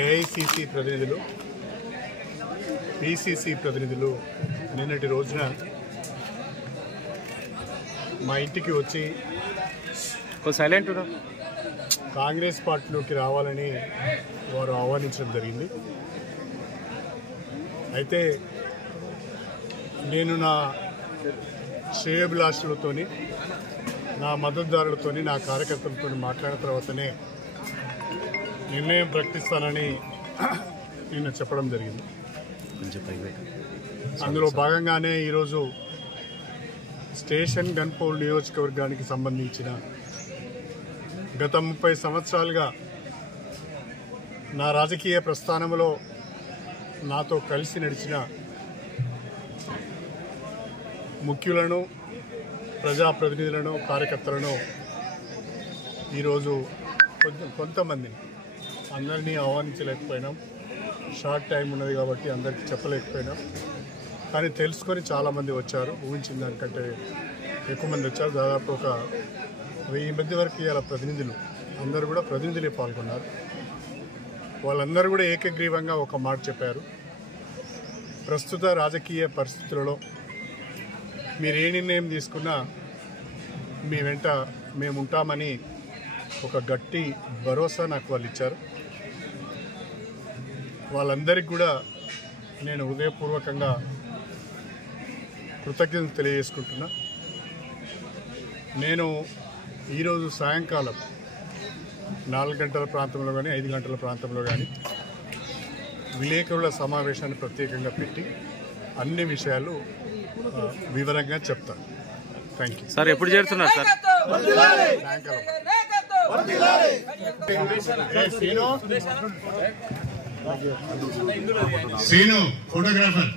AICC ప్రతినిధులు PCC ప్రతినిధులు నిన్నటి రోజున మా ఇంటికి వచ్చి కాంగ్రెస్ పార్టీలోకి రావాలని వారు ఆహ్వానించడం జరిగింది. అయితే నేను నా శ్రేయోభిలాషులతోని, నా మద్దతుదారులతోని, నా కార్యకర్తలతో మాట్లాడిన తర్వాతనే నిర్ణయం ప్రకటిస్తానని నేను చెప్పడం జరిగింది. అందులో భాగంగానే ఈరోజు స్టేషన్ గన్పౌల్ నియోజకవర్గానికి సంబంధించిన గత 30 సంవత్సరాలుగా నా రాజకీయ ప్రస్థానంలో నాతో కలిసి నడిచిన ముఖ్యులను, ప్రజాప్రతినిధులను, కార్యకర్తలను ఈరోజు కొంతమందిని అందరినీ ఆహ్వానించలేకపోయినాం. షార్ట్ టైం ఉన్నది కాబట్టి అందరికీ చెప్పలేకపోయినాం. కానీ తెలుసుకొని చాలామంది వచ్చారు. ఊహించిన దానికంటే ఎక్కువ మంది వచ్చారు. దాదాపు ఒక 1000 మంది వరకు ఇవాళ ప్రతినిధులు అందరూ కూడా ప్రతినిధులే పాల్గొన్నారు. వాళ్ళందరూ కూడా ఏకగ్రీవంగా ఒక మాట చెప్పారు. ప్రస్తుత రాజకీయ పరిస్థితులలో మీరు ఏ నిర్ణయం తీసుకున్నా మీ వెంట మేము ఉంటామని ఒక గట్టి భరోసా నాకు వాళ్ళు ఇచ్చారు. వాళ్ళందరికీ కూడా నేను హృదయపూర్వకంగా కృతజ్ఞతలు తెలియజేసుకుంటున్నా. నేను ఈరోజు సాయంకాలం 4 గంటల ప్రాంతంలో కానీ 5 గంటల ప్రాంతంలో కానీ విలేకరుల సమావేశాన్ని ప్రత్యేకంగా పెట్టి అన్ని విషయాలు వివరంగా చెప్తాను. Thank you sir. ఎప్పుడు చేరుతున్నారు సార్? సాయంకాలం. శ్రీను ఫోటోగ్రాఫర్.